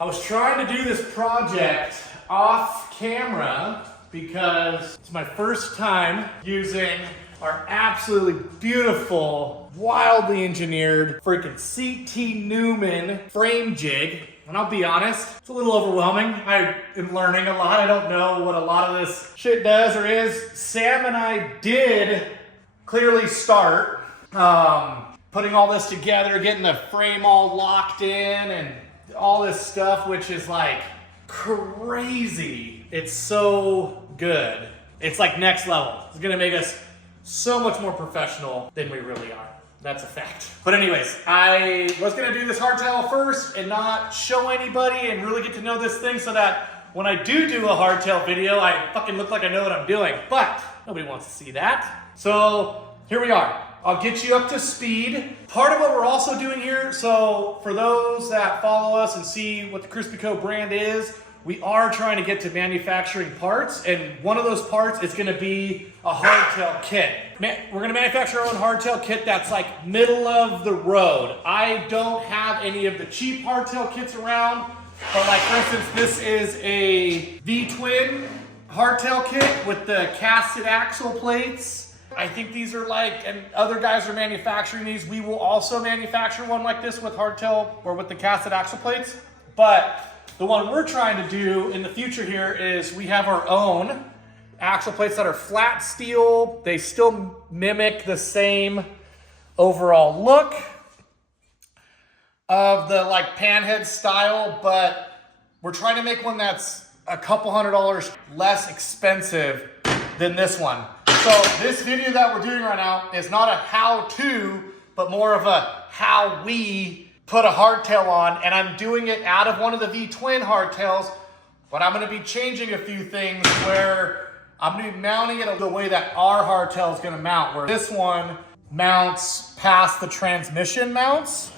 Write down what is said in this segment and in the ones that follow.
I was trying to do this project off camera because it's my first time using our absolutely beautiful, wildly engineered freaking CT Newman frame jig. And I'll be honest, it's a little overwhelming. I am learning a lot. I don't know what a lot of this shit does or is. Sam and I did clearly start putting all this together, getting the frame all locked in and all this stuff, which is like crazy. It's so good. It's like next level. It's gonna make us so much more professional than we really are. That's a fact. But anyways, I was gonna do this hardtail first and not show anybody and really get to know this thing so that when I do a hardtail video, I fucking look like I know what I'm doing. But nobody wants to see that. So here we are. I'll get you up to speed. Part of what we're also doing here, so for those that follow us and see what the Krispy Co brand is, we are trying to get to manufacturing parts, and one of those parts is gonna be a hardtail kit. We're gonna manufacture our own hardtail kit that's like middle of the road. I don't have any of the cheap hardtail kits around, but like for instance, this is a V-twin hardtail kit with the casted axle plates. I think these are like, and other guys are manufacturing these. We will also manufacture one like this with hardtail or with the casted axle plates. But the one we're trying to do in the future here is we have our own axle plates that are flat steel. They still mimic the same overall look of the like panhead style, but we're trying to make one that's a couple $100 less expensive than this one. So this video that we're doing right now is not a how-to, but more of a how we put a hardtail on, and I'm doing it out of one of the V-twin hardtails, but I'm gonna be changing a few things where I'm gonna be mounting it the way that our hardtail is gonna mount, where this one mounts past the transmission mounts,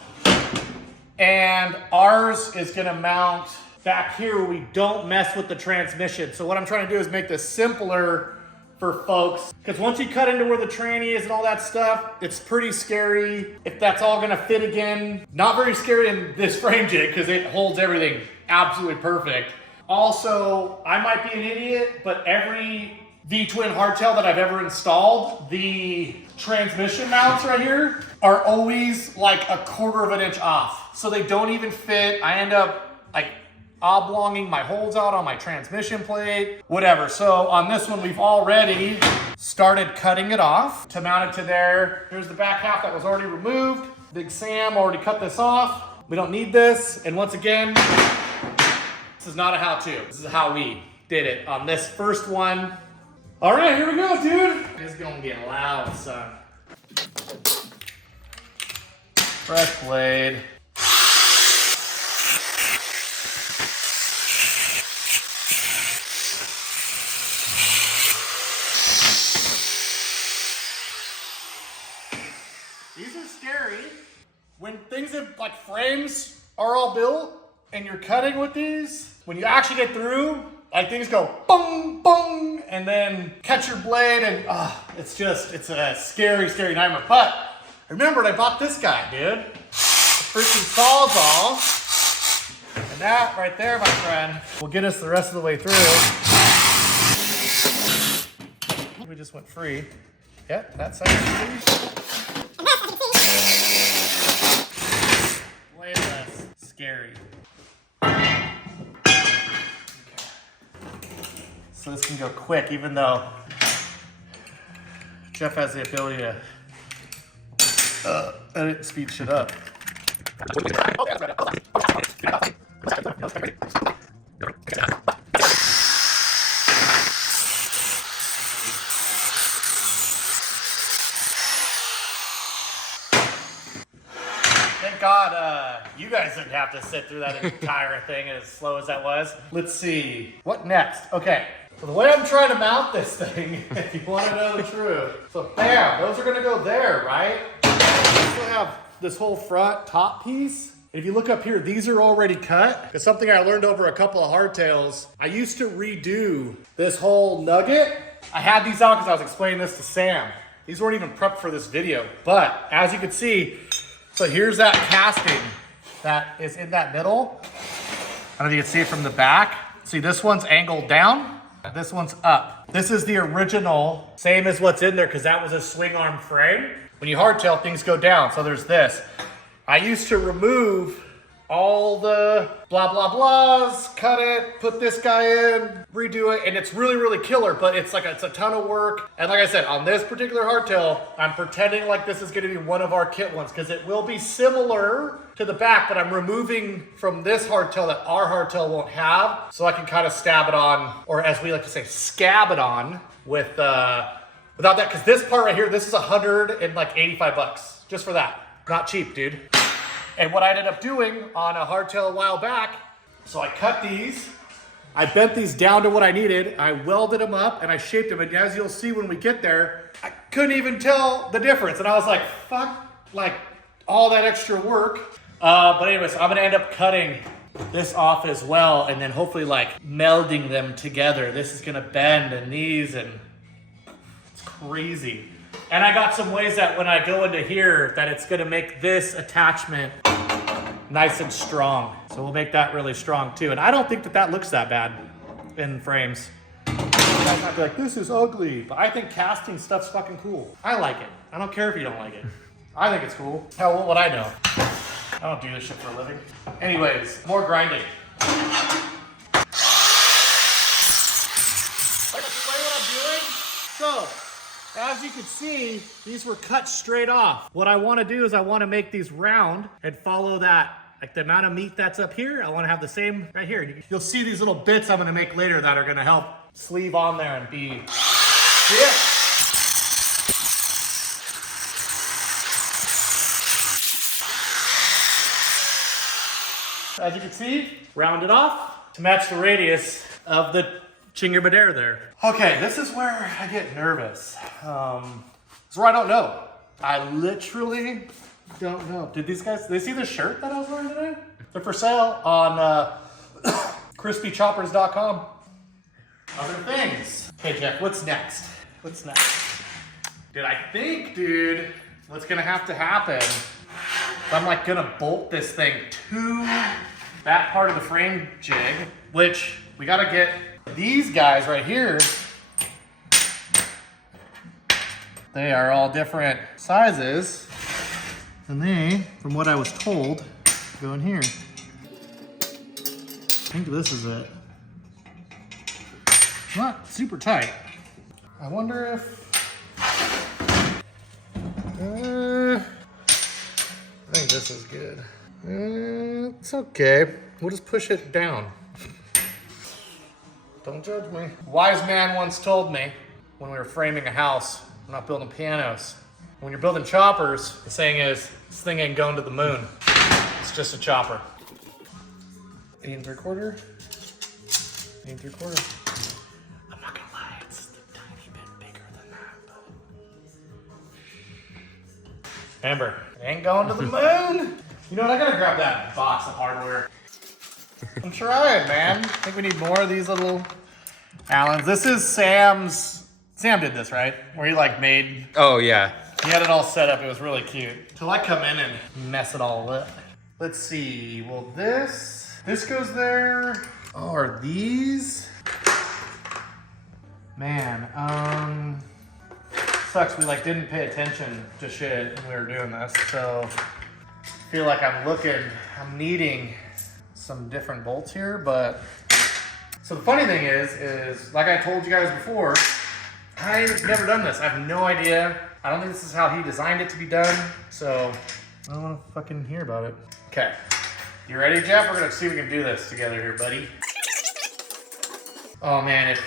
and ours is gonna mount back here where we don't mess with the transmission. So what I'm trying to do is make this simpler for folks, because once you cut into where the tranny is and all that stuff, it's pretty scary if that's all gonna fit again. Not very scary in this frame jig because it holds everything absolutely perfect. Also, I might be an idiot, but every V-twin hardtail that I've ever installed, the transmission mounts right here are always like a quarter of an inch off. So they don't even fit. I end up like oblonging my holes out on my transmission plate, whatever. So on this one, we've already started cutting it off to mount it to there. Here's the back half that was already removed. Big Sam already cut this off. We don't need this. And once again, this is not a how-to. This is how we did it on this first one. All right, here we go, dude. It's gonna get loud, son. Fresh blade. These are scary. When things have, like frames are all built and you're cutting with these, when you actually get through, like things go boom, boom, and then catch your blade and it's a scary, scary nightmare. But I remembered I bought this guy, dude. The freaking Sawzall. And that right there, my friend, will get us the rest of the way through. We just went free. Yeah, that side is free. Way less scary. Okay. So this can go quick, even though Jeff has the ability to edit speed shit up. Thank God you guys didn't have to sit through that entire thing as slow as that was. Let's see, what next? Okay, so the way I'm trying to mount this thing, if you want to know the truth, so bam, those are gonna go there, right? We still have this whole front top piece. If you look up here, these are already cut. It's something I learned over a couple of hardtails. I used to redo this whole nugget. I had these out because I was explaining this to Sam. These weren't even prepped for this video, but as you can see, so here's that casting that is in that middle. don't know if you can see it from the back. See, this one's angled down, this one's up. This is the original, same as what's in there, because that was a swing arm frame. When you hardtail, things go down, so there's this. I used to remove all the blah, blah, blahs, cut it, put this guy in, redo it, and it's really, really killer, but it's a ton of work. And like I said, on this particular hardtail, I'm pretending like this is gonna be one of our kit ones, because it will be similar to the back, but I'm removing from this hardtail that our hardtail won't have, so I can kind of stab it on, or as we like to say, scab it on with, without that, because this part right here, this is $185 just for that. Not cheap, dude. And what I ended up doing on a hardtail a while back, so I cut these, I bent these down to what I needed, I welded them up, and I shaped them, and as you'll see when we get there, I couldn't even tell the difference. And I was like, fuck, like, all that extra work. But anyways, I'm gonna end up cutting this off as well, and then hopefully like melding them together. This is gonna bend and these, and it's crazy. And I got some ways that when I go into here, that it's gonna make this attachment nice and strong. So we'll make that really strong too. And I don't think that that looks that bad in frames. You guys might be like, this is ugly, but I think casting stuff's fucking cool. I like it. I don't care if you don't like it. I think it's cool. Hell, what would I know? I don't do this shit for a living. Anyways, more grinding. So, as you can see, these were cut straight off. What I want to do is I want to make these round and follow that, like the amount of meat that's up here, I want to have the same right here. You'll see these little bits I'm going to make later that are going to help sleeve on there and be, yeah. As you can see, round it off to match the radius of the Chingamadera there. Okay, this is where I get nervous. This is where I don't know. I literally don't know. Did these guys, they see the shirt that I was wearing today? They're for sale on crispychoppers.com. Other things. Okay, Jeff, what's next? What's next? Dude, I think, dude, what's gonna have to happen, I'm like gonna bolt this thing to that part of the frame jig, which we gotta get these guys right here. They are all different sizes, and they, from what I was told, go in here. I think this is it. It's not super tight. I wonder if, I think this is good. It's okay. We'll just push it down. Don't judge me. A wise man once told me when we were framing a house, we're not building pianos. When you're building choppers, the saying is, this thing ain't going to the moon. It's just a chopper. 8 3/4. 8 3/4. I'm not gonna lie, it's a tiny bit bigger than that, but. Remember, it ain't going to the moon. You know what, I gotta grab that box of hardware. I'm trying, man. I think we need more of these little Allens. This is Sam's, Sam did this, right? Where he like made. Oh yeah. He had it all set up, it was really cute. Till I come in and mess it all up. Let's see, well this goes there. Oh, are these? Man, sucks we like didn't pay attention to shit when we were doing this, so I feel like I'm needing some different bolts here, but so the funny thing is like I told you guys before, I've never done this. I have no idea. I don't think this is how he designed it to be done, so I don't want to fucking hear about it. Okay, you ready, Jeff? We're gonna see if we can do this together here, buddy. Oh man, if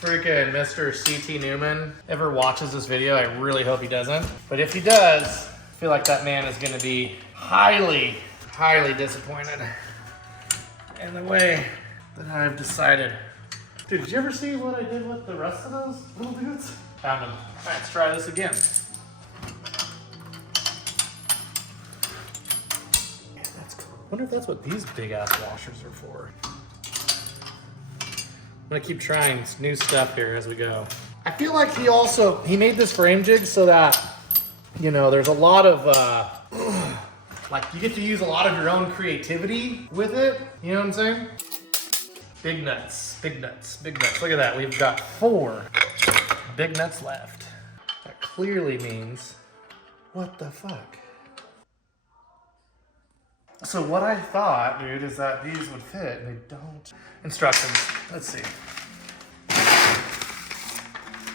freaking Mr. C.T. Newman ever watches this video, I really hope he doesn't. But if he does, I feel like that man is gonna be highly, highly disappointed in the way that I've decided. Dude, did you ever see what I did with the rest of those little dudes? Found them. All right, let's try this again. Yeah, that's cool. I wonder if that's what these big ass washers are for. I'm gonna keep trying new stuff here as we go. I feel like he made this frame jig so that, you know, there's a lot of, like you get to use a lot of your own creativity with it. You know what I'm saying? Big nuts, big nuts, big nuts. Look at that, we've got 4 big nuts left. That clearly means, what the fuck? So what I thought, dude, is that these would fit, and they don't. Instructions, let's see.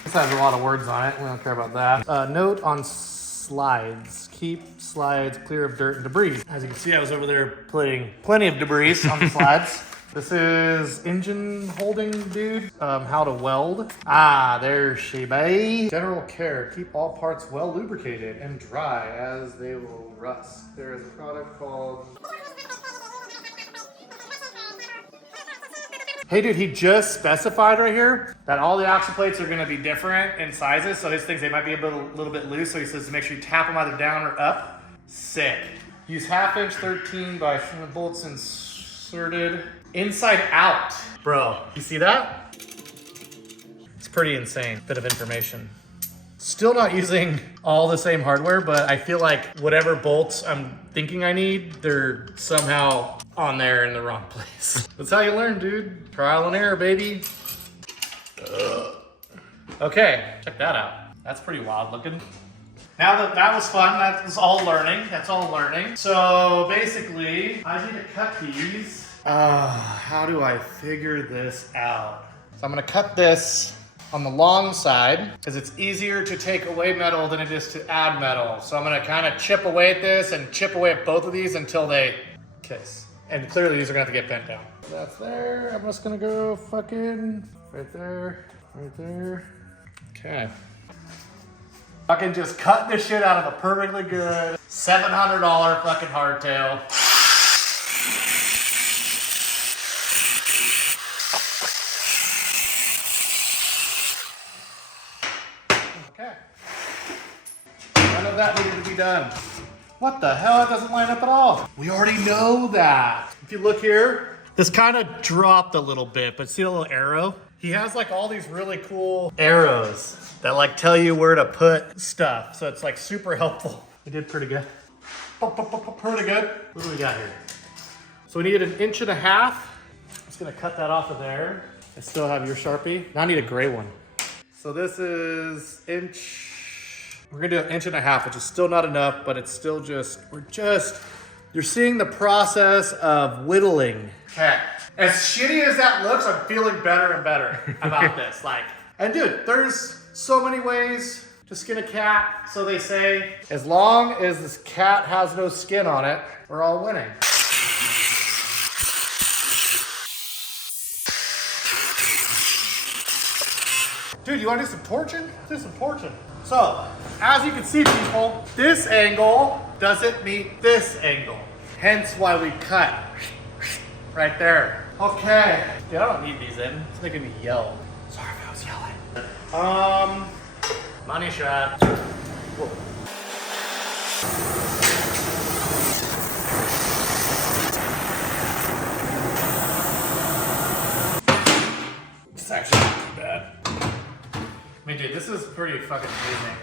This has a lot of words on it, we don't care about that. Note on slides. Keep slides clear of dirt and debris. As you can see, I was over there putting plenty of debris on the slides. This is engine holding, dude. How to weld. Ah, there's she, babe. General care. Keep all parts well lubricated and dry as they will rust. There is a product called... Hey dude, he just specified right here that all the axle plates are gonna be different in sizes. So his thinks they might be a little bit loose. So he says to make sure you tap them either down or up. Sick. Use 1/2 inch 13 by bolts inserted inside out. Bro, you see that? It's pretty insane bit of information. Still not using all the same hardware, but I feel like whatever bolts I'm thinking I need, they're somehow on there in the wrong place. That's how you learn, dude. Trial and error, baby. Okay, check that out. That's pretty wild looking. Now that was fun, that was all learning. That's all learning. So basically, I need to cut these. How do I figure this out? So I'm gonna cut this on the long side because it's easier to take away metal than it is to add metal. So I'm gonna kind of chip away at this and chip away at both of these until they kiss. And clearly these are gonna have to get bent down. That's there. I'm just gonna go fucking right there, right there. Okay. Fucking just cut this shit out of a perfectly good $700 fucking hardtail. Okay. None of that needed to be done. What the hell? It doesn't line up at all. We already know that. If you look here, this kind of dropped a little bit, but see the little arrow? He has like all these really cool arrows that like tell you where to put stuff. So it's like super helpful. We did pretty good. Pretty good. What do we got here? So we need 1.5 inches. I'm just gonna cut that off of there. I still have your Sharpie. Now I need a gray one. So this is inch. We're gonna do 1.5 inches, which is still not enough, but it's still just, you're seeing the process of whittling. Okay. As shitty as that looks, I'm feeling better and better about this. And dude, there's so many ways to skin a cat, so they say. As long as this cat has no skin on it, we're all winning. Dude, you wanna do some torching? Do some torching. So, as you can see, people, this angle doesn't meet this angle. Hence why we cut right there. Okay. Dude, I don't need these in. It's making me yell. Sorry if I was yelling. Money shot. Whoa. It's actually not too bad. I mean, dude, this is pretty fucking amazing.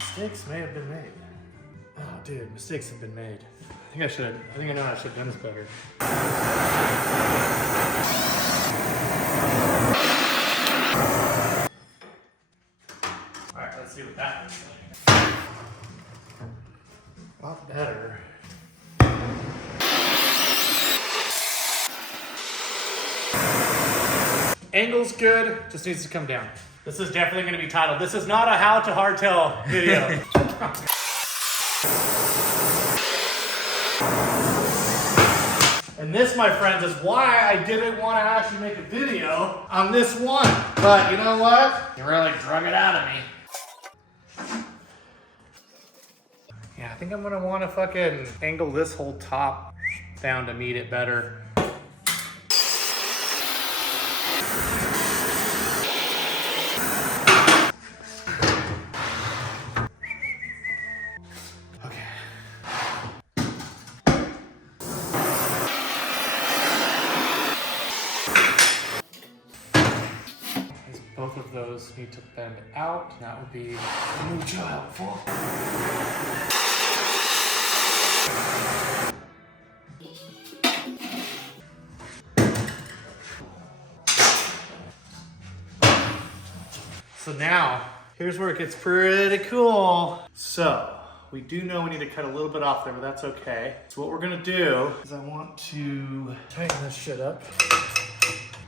Mistakes may have been made. Oh, dude, mistakes have been made. I think I know I should have done this better. All right, let's see what that looks like. A lot better. Angle's good, just needs to come down. This is definitely gonna be titled, this is not a how to hardtail video. And this, my friends, is why I didn't want to actually make a video on this one. But you know what? You really drug it out of me. Yeah, I think I'm gonna want to fucking angle this whole top down to meet it better. Both of those need to bend out. That would be mucho helpful. So now, here's where it gets pretty cool. So, we do know we need to cut a little bit off there, but that's okay. So what we're gonna do is I want to tighten this shit up.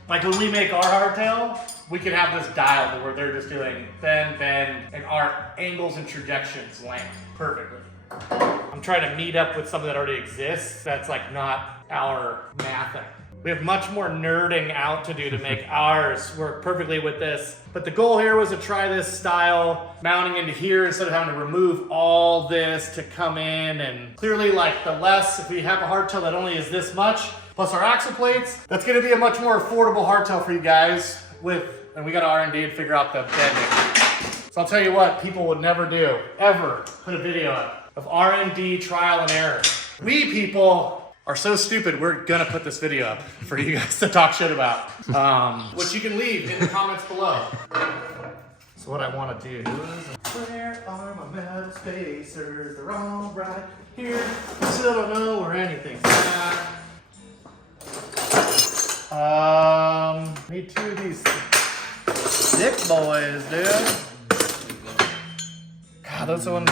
Like when we make our hardtail, we can have this dial where they're just doing bend, and our angles and trajections length perfectly. I'm trying to meet up with something that already exists that's like not our mathing. We have much more nerding out to do to make ours work perfectly with this. But the goal here was to try this style, mounting into here instead of having to remove all this to come in. And clearly, like the less, if we have a hardtail that only is this much, plus our axle plates, that's gonna be a much more affordable hardtail for you guys and we got to R&D and figure out the bending. So I'll tell you what, people would never do, ever put a video up of R&D trial and error. We people are so stupid, we're gonna put this video up for you guys to talk shit about. Which you can leave in the comments below. So what I want to do is, where are my metal spacers? They're all right here. Still don't know where anything's at. Need two of these thick boys, dude. God, those are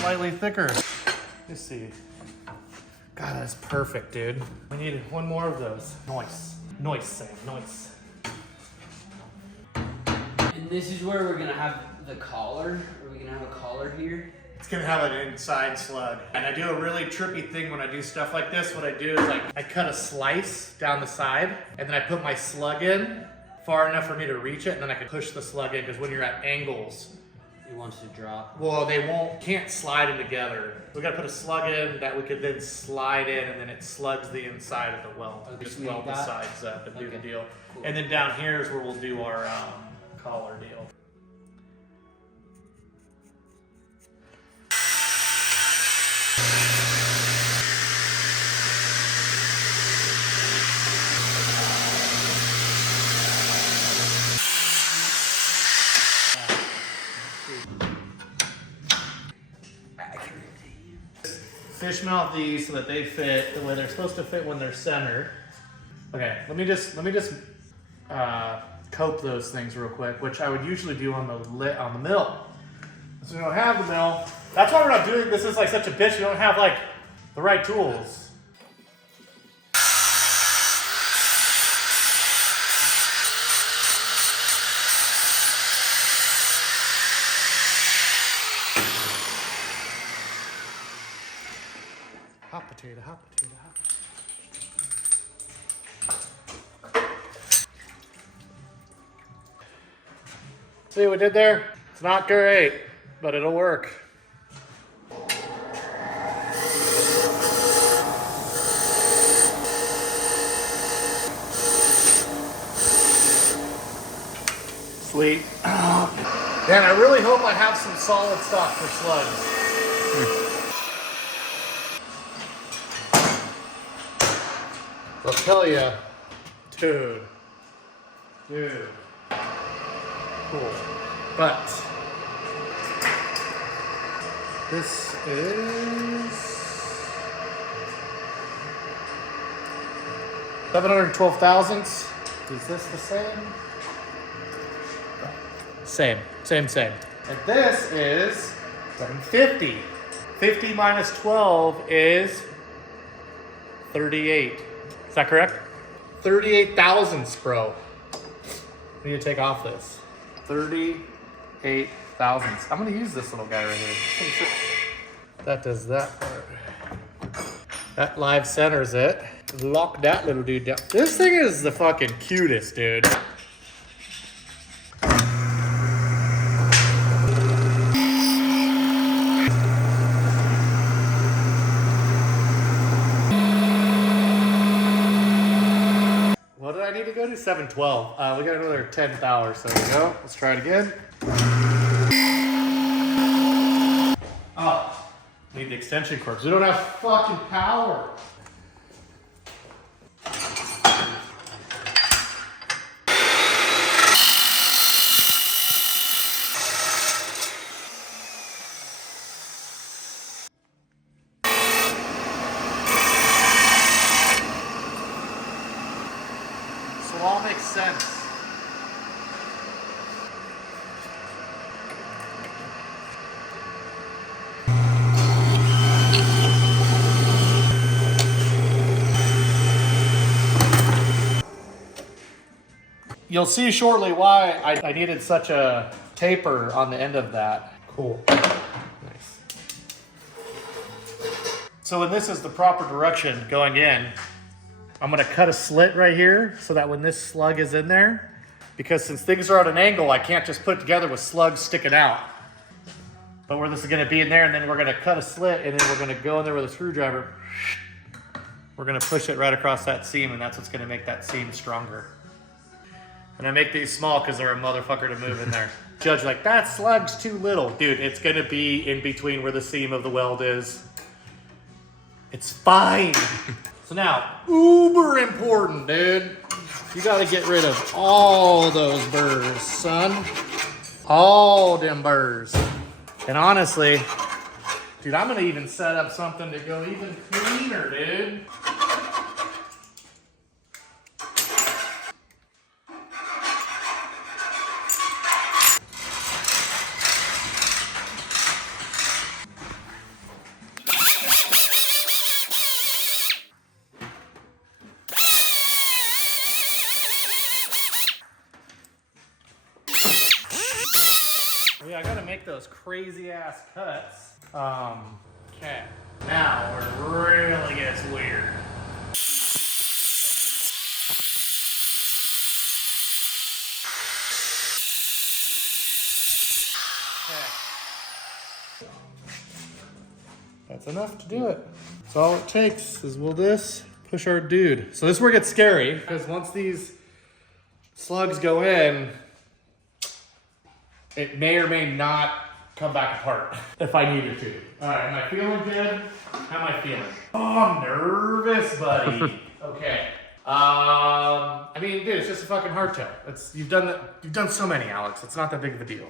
slightly thicker. Let's see. God, that's perfect, dude. We need one more of those. Noise. Noise. And this is where we're gonna have the collar. Are we gonna have a collar here? It's gonna have an inside slug. And I do a really trippy thing when I do stuff like this. What I do is like, I cut a slice down the side and then I put my slug in far enough for me to reach it, and then I can push the slug in, because when you're at angles, It wants to drop. well, they can't slide them together. We gotta put a slug in that we could then slide in, and then it slugs the inside of the weld. Okay, Just we weld need the that? sides up and do the Okay, deal. cool. And then down here is where we'll do our collar deal. Fish mount these so that they fit the way they're supposed to fit when they're centered. Okay, let me just cope those things real quick, which I would usually do on the mill. So we don't have the mill. That's why we're not doing this. Is like such a bitch. We don't have like the right tools. Hot potato, hot potato, hot potato. See what we did there? It's not great, but it'll work. Sweet. Man, I really hope I have some solid stock for slugs. I'll tell you, dude, cool. But this is 712 thousandths. Is this the same? Same. And this is 750. 50 minus 12 is 38. Is that correct? 38 thousandths, bro. We need to take off this. 38 thousandths. I'm gonna use this little guy right here. That does that part. That live centers it. Lock that little dude down. This thing is the fucking cutest, dude. What did I need to go to? 712. We got another 10th hour, so there we go. Let's try it again. Oh, need the extension cords. We don't have fucking power. So all makes sense. You'll see shortly why I needed such a taper on the end of that. Cool. Nice. So when this is the proper direction going in, I'm gonna cut a slit right here so that when this slug is in there, because since things are at an angle, I can't just put it together with slugs sticking out. But where this is gonna be in there, and then we're gonna cut a slit, and then we're gonna go in there with a screwdriver. We're gonna push it right across that seam, and that's what's gonna make that seam stronger. And I make these small because they're a motherfucker to move in there. Judge like, that slug's too little. Dude, it's gonna be in between where the seam of the weld is. It's fine. So now, uber important, dude. You gotta get rid of all those burrs, son. All them burrs. And honestly, dude, I'm gonna even set up something to go even cleaner, dude. Yeah, I gotta make those crazy ass cuts. Okay. Now where it really gets weird. Okay. That's enough to do it. So all it takes is will this push our dude. So this is where it gets scary, because once these slugs go in, it may or may not come back apart if I needed to. All right, am I feeling good? How am I feeling? Oh, I'm nervous, buddy. Okay. I mean, dude, it's just a fucking hardtail. You've done so many, Alex. It's not that big of a deal.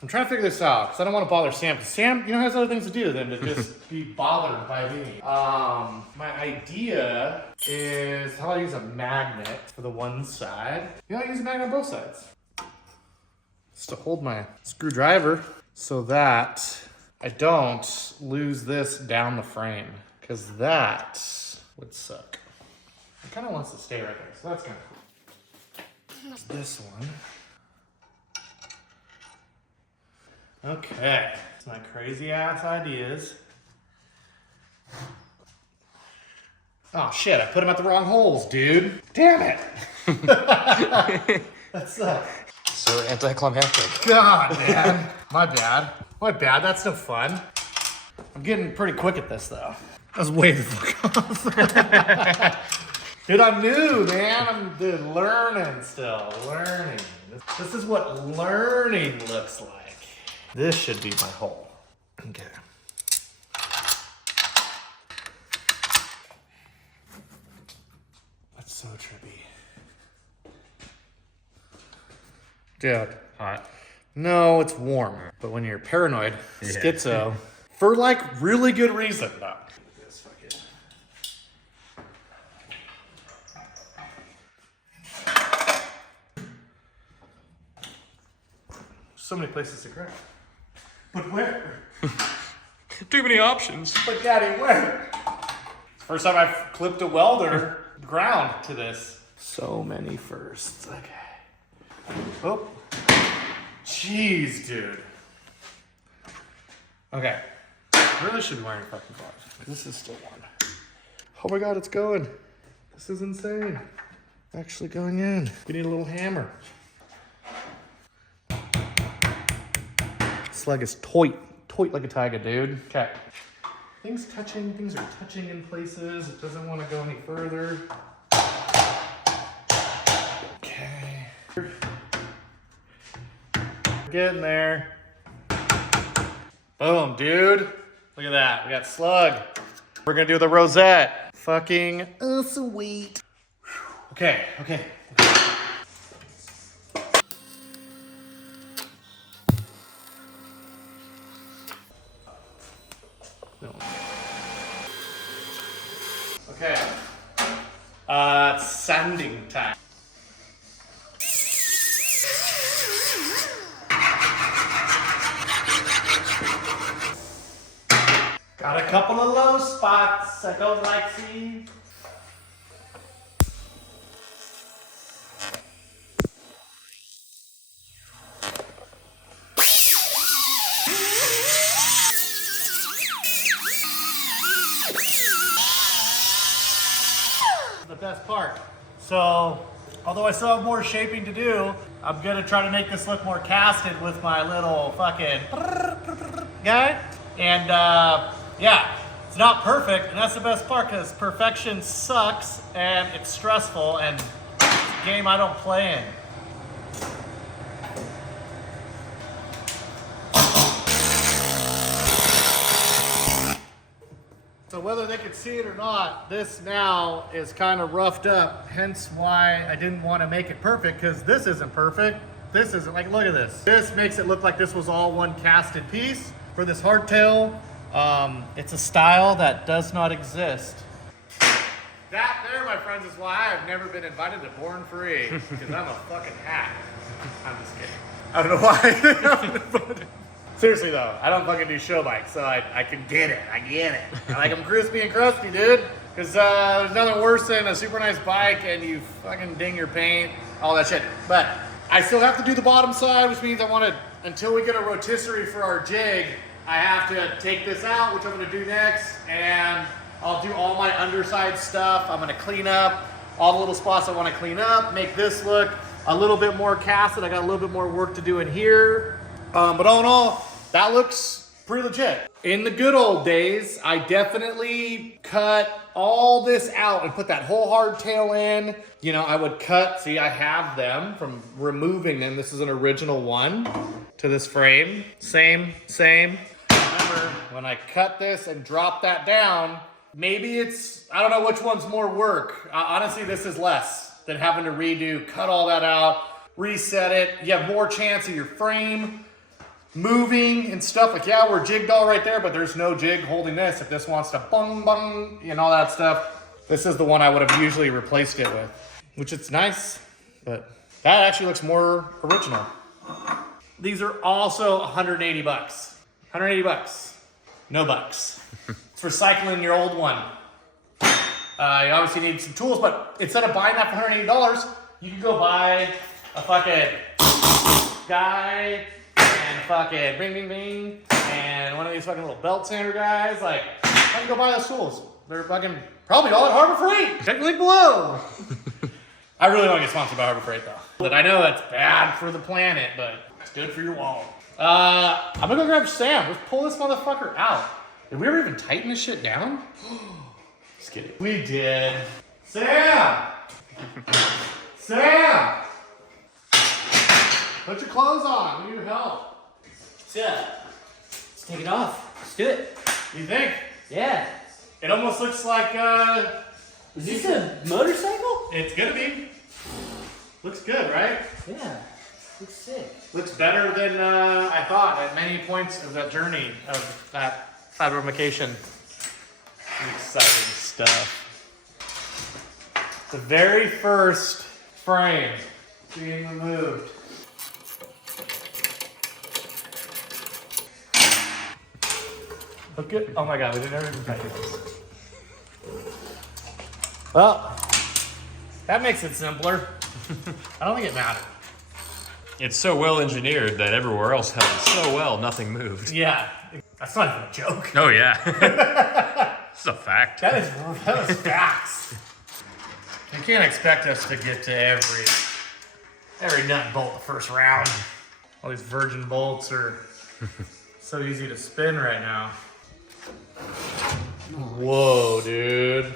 I'm trying to figure this out because I don't want to bother Sam. Because Sam, has other things to do than to just be bothered by me. My idea is how I use a magnet for the one side. I use a magnet on both sides. Just to hold my screwdriver so that I don't lose this down the frame, because that would suck. It kind of wants to stay right there, so that's kind of cool. This one. Okay, it's my crazy ass ideas. Oh shit, I put them at the wrong holes, dude. Damn it. That sucks. So anticlimactic. God, man. My bad. My bad. That's no fun. I'm getting pretty quick at this, though. I was way the fuck off. Dude, I'm new, man. I'm learning still. Learning. This is what learning looks like. This should be my hole. Okay. That's so trippy. Dude, hot. No, it's warm. But when you're paranoid, schizo, for like really good reason, though. This, fuck it. So many places to grab. But where? Too many options. But Daddy, where? First time I've clipped a welder ground to this. So many firsts. Okay. Oh. Jeez, dude. Okay. I really should be wearing fucking gloves. This is still warm. Oh my god, it's going. This is insane. Actually going in. We need a little hammer. Slug is toit like a tiger, dude. Okay. Things are touching in places. It doesn't want to go any further. Okay. Getting there. Boom, dude. Look at that. We got slug. We're gonna do the rosette. Fucking sweet. Okay. Okay. Sanding time. Got a couple of low spots I don't like seeing. the best part. So, although I still have more shaping to do, I'm gonna try to make this look more casted with my little fucking guy. And yeah, it's not perfect, and that's the best part because perfection sucks and it's stressful and it's a game I don't play in. So whether they could see it or not, this now is kind of roughed up, hence why I didn't want to make it perfect, because this isn't perfect. This isn't, like, look at this. This makes it look like this was all one casted piece. For this hardtail, it's a style that does not exist. That there, my friends, is why I've never been invited to Born Free, because I'm a fucking hack. I'm just kidding. I don't know why. Seriously though, I don't fucking do show bikes, so I can get it. I get it. I like them crispy and crusty, dude. Because there's nothing worse than a super nice bike and you fucking ding your paint, all that shit. But I still have to do the bottom side, which means I want to, until we get a rotisserie for our jig, I have to take this out, which I'm going to do next, and I'll do all my underside stuff. I'm going to clean up all the little spots I want to clean up, make this look a little bit more casted. I got a little bit more work to do in here. But all in all, that looks pretty legit. In the good old days, I definitely cut all this out and put that whole hardtail in. You know, I would cut, see, I have them from removing them. This is an original one to this frame. Same. Remember, when I cut this and drop that down, maybe it's, I don't know which one's more work. Honestly, this is less than having to redo, cut all that out, reset it. You have more chance of your frame moving and stuff. Like, yeah, we're jigged all right there, but there's no jig holding this. If this wants to bung bung and all that stuff, this is the one I would have usually replaced it with, which it's nice, but that actually looks more original. These are also 180 bucks. 180 bucks. No bucks. It's for cycling your old one. You obviously need some tools, but instead of buying that for $180, you can go buy a fucking guy and fucking bing, bing, bing, and one of these fucking little belt sander guys. Like, I can go buy those tools. They're fucking probably all at Harbor Freight. Check the link below. I really don't get sponsored by Harbor Freight though. But I know that's bad for the planet, but it's good for your wallet. I'm gonna go grab Sam. Let's pull this motherfucker out. Did we ever even tighten this shit down? Just kidding. We did. Sam! Sam! Put your clothes on. We need your help. Yeah. Let's take it off. Let's do it. You think? Yeah. It almost looks like, is this a motorcycle? it's gonna be. Looks good, right? Yeah. Looks sick. Looks better than I thought at many points of that journey of that fabrication. Exciting stuff. The very first frame being removed. Look good. Oh my god, we didn't ever even tighten this. Well, that makes it simpler. I don't think it mattered. It's so well engineered that everywhere else held so well, nothing moved. Yeah, that's not even a joke. Oh yeah. It's a fact. That is facts. You can't expect us to get to every nut and bolt the first round. All these virgin bolts are so easy to spin right now. Whoa, dude.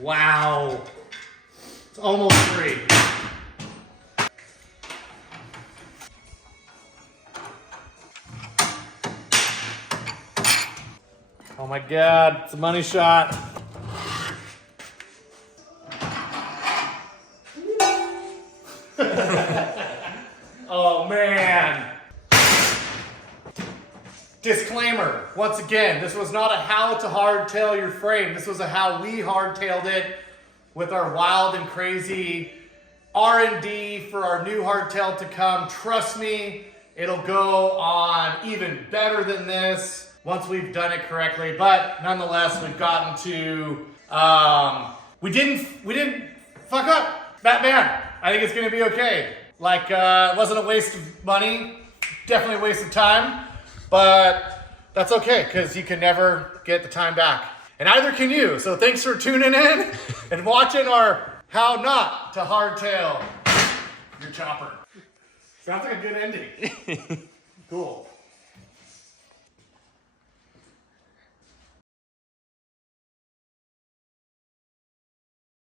Wow. It's almost free. Oh my god, it's a money shot. Oh man. Disclaimer, once again, this was not a how to hardtail your frame. This was a how we hardtailed it with our wild and crazy R&D for our new hardtail to come. Trust me, it'll go on even better than this once we've done it correctly. But nonetheless, we've gotten to, we didn't fuck up. Batman, I think it's gonna be okay. Like, it wasn't a waste of money, definitely a waste of time. But that's okay, because you can never get the time back. And neither can you. So thanks for tuning in and watching our how not to hardtail your chopper. Sounds like a good ending. Cool.